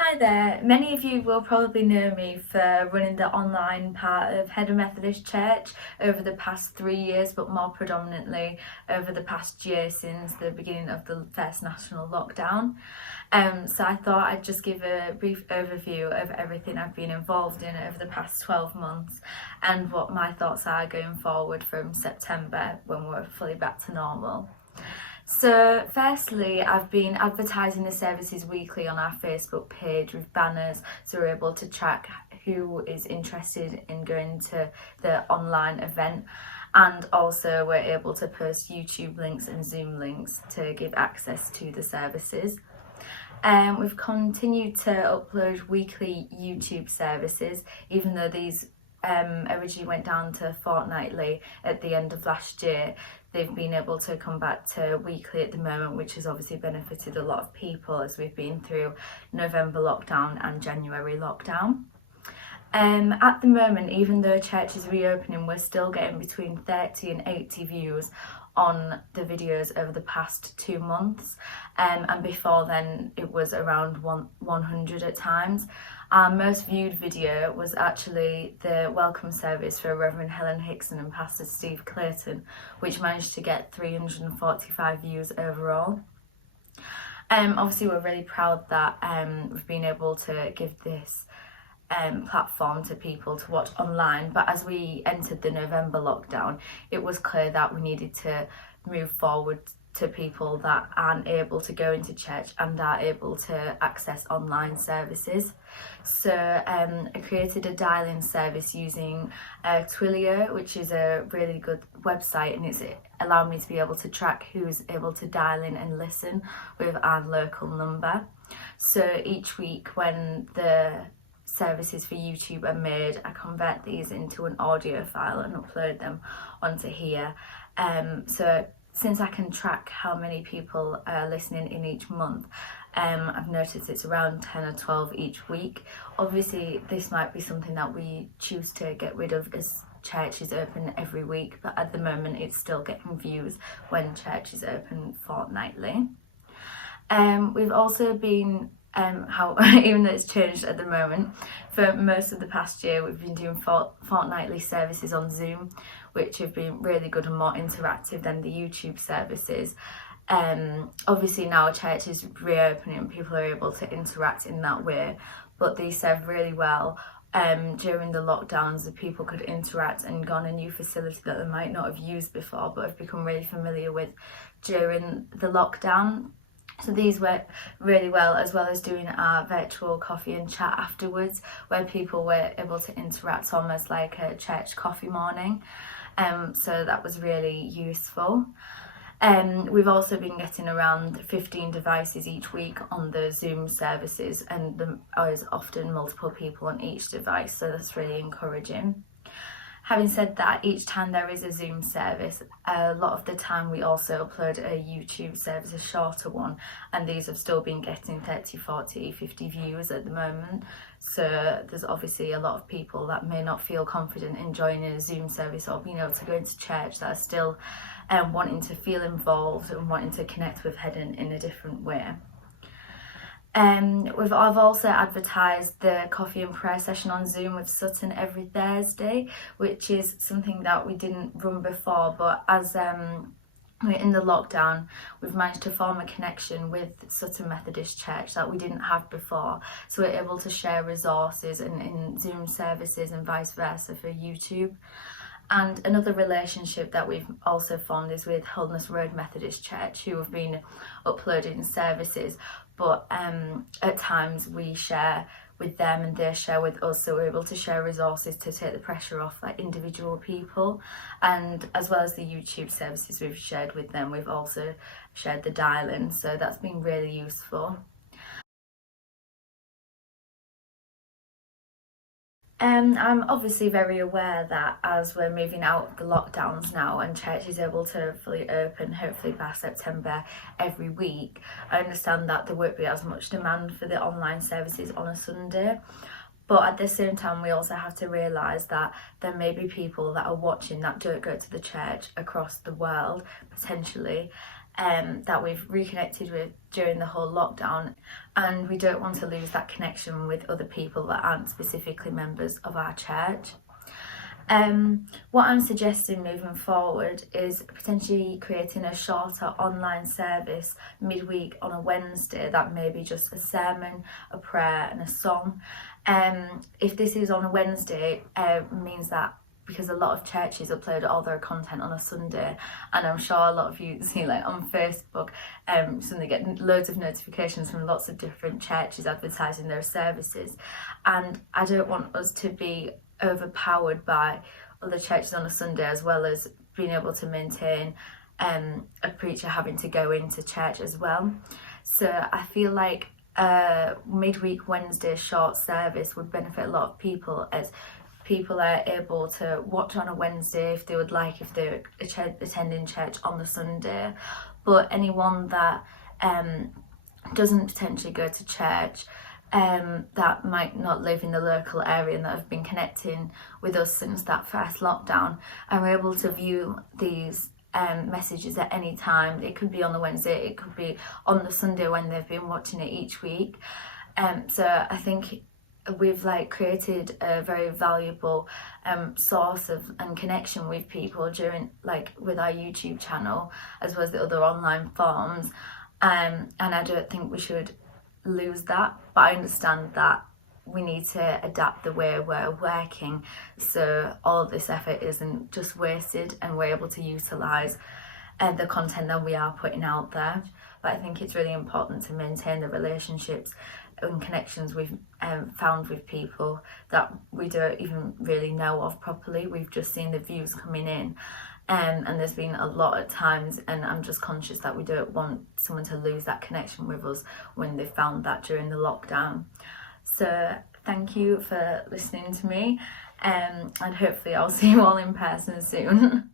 Hi there. Many of you will probably know me for running the online part of Head of Methodist Church over the past 3 years, but more predominantly over the past year since the beginning of the first national lockdown. So I thought I'd just give a brief overview of everything I've been involved in over the past 12 months and what my thoughts are going forward from September when we're fully back to normal. So firstly, I've been advertising the services weekly on our Facebook page with banners, so we're able to track who is interested in going to the online event, and also we're able to post YouTube links and Zoom links to give access to the services. We've continued to upload weekly YouTube services, even though these originally went down to fortnightly at the end of last year. They've been able to come back to weekly at the moment, which has obviously benefited a lot of people as we've been through November lockdown and January lockdown. At the moment, even though church is reopening, we're still getting between 30 and 80 views on the videos over the past 2 months, and before then it was around 100 at times. Our most viewed video was actually the welcome service for Reverend Helen Hickson and Pastor Steve Clayton, which managed to get 345 views overall. Obviously we're really proud that we've been able to give this platform to people to watch online, but as we entered the November lockdown, it was clear that we needed to move forward to people that aren't able to go into church and are able to access online services. So I created a dial-in service using Twilio, which is a really good website, and it's allowed me to be able to track who's able to dial in and listen with our local number. So each week when the services for YouTube are made, I convert these into an audio file and upload them onto here. So since I can track how many people are listening in each month, I've noticed it's around 10 or 12 each week. Obviously this might be something that we choose to get rid of as church is open every week, but at the moment it's still getting views when church is open fortnightly. We've also been even though it's changed at the moment, for most of the past year we've been doing fortnightly services on Zoom, which have been really good and more interactive than the YouTube services. Obviously now church is reopening and people are able to interact in that way, but these serve really well during the lockdowns that people could interact and go on a new facility that they might not have used before but have become really familiar with during the lockdown. So these work really well as doing our virtual coffee and chat afterwards, where people were able to interact almost like a church coffee morning. So that was really useful. We've also been getting around 15 devices each week on the Zoom services, and there is often multiple people on each device, so that's really encouraging. Having said that, each time there is a Zoom service, a lot of the time we also upload a YouTube service, a shorter one, and these have still been getting 30, 40, 50 views at the moment. So there's obviously a lot of people that may not feel confident in joining a Zoom service or being able to go into church that are still wanting to feel involved and wanting to connect with Heading in a different way. I've also advertised the coffee and prayer session on Zoom with Sutton every Thursday, which is something that we didn't run before, but as we're in the lockdown, we've managed to form a connection with Sutton Methodist Church that we didn't have before, so we're able to share resources in Zoom services and vice versa for YouTube. And another relationship that we've also formed is with Holderness Road Methodist Church, who have been uploading services, but at times we share with them and they share with us, so we're able to share resources to take the pressure off like individual people. And as well as the YouTube services we've shared with them, we've also shared the dial-in, so that's been really useful. I'm obviously very aware that as we're moving out of the lockdowns now and church is able to fully open, hopefully by September every week, I understand that there won't be as much demand for the online services on a Sunday. But at the same time, we also have to realise that there may be people that are watching that don't go to the church across the world, potentially, that we've reconnected with during the whole lockdown, and we don't want to lose that connection with other people that aren't specifically members of our church. What I'm suggesting moving forward is potentially creating a shorter online service midweek on a Wednesday that may be just a sermon, a prayer and a song. If this is on a Wednesday, means that because a lot of churches upload all their content on a Sunday, and I'm sure a lot of you see like on Facebook, suddenly get loads of notifications from lots of different churches advertising their services, and I don't want us to be overpowered by other churches on a Sunday, as well as being able to maintain a preacher having to go into church as well. So I feel like a midweek Wednesday short service would benefit a lot of people, as people are able to watch on a Wednesday if they would like, if they're attending church on the Sunday. But anyone that doesn't potentially go to church, that might not live in the local area and that have been connecting with us since that first lockdown, are able to view these messages at any time. It could be on the Wednesday, it could be on the Sunday when they've been watching it each week. So I think we've created a very valuable source of and connection with people during with our YouTube channel, as well as the other online forms, and I don't think we should lose that. But I understand that we need to adapt the way we're working, so all of this effort isn't just wasted and we're able to utilise the content that we are putting out there. But I think it's really important to maintain the relationships and connections we've found with people that we don't even really know of properly. We've just seen the views coming in, and there's been a lot of times, and I'm just conscious that we don't want someone to lose that connection with us when they found that during the lockdown. So thank you for listening to me, and hopefully I'll see you all in person soon.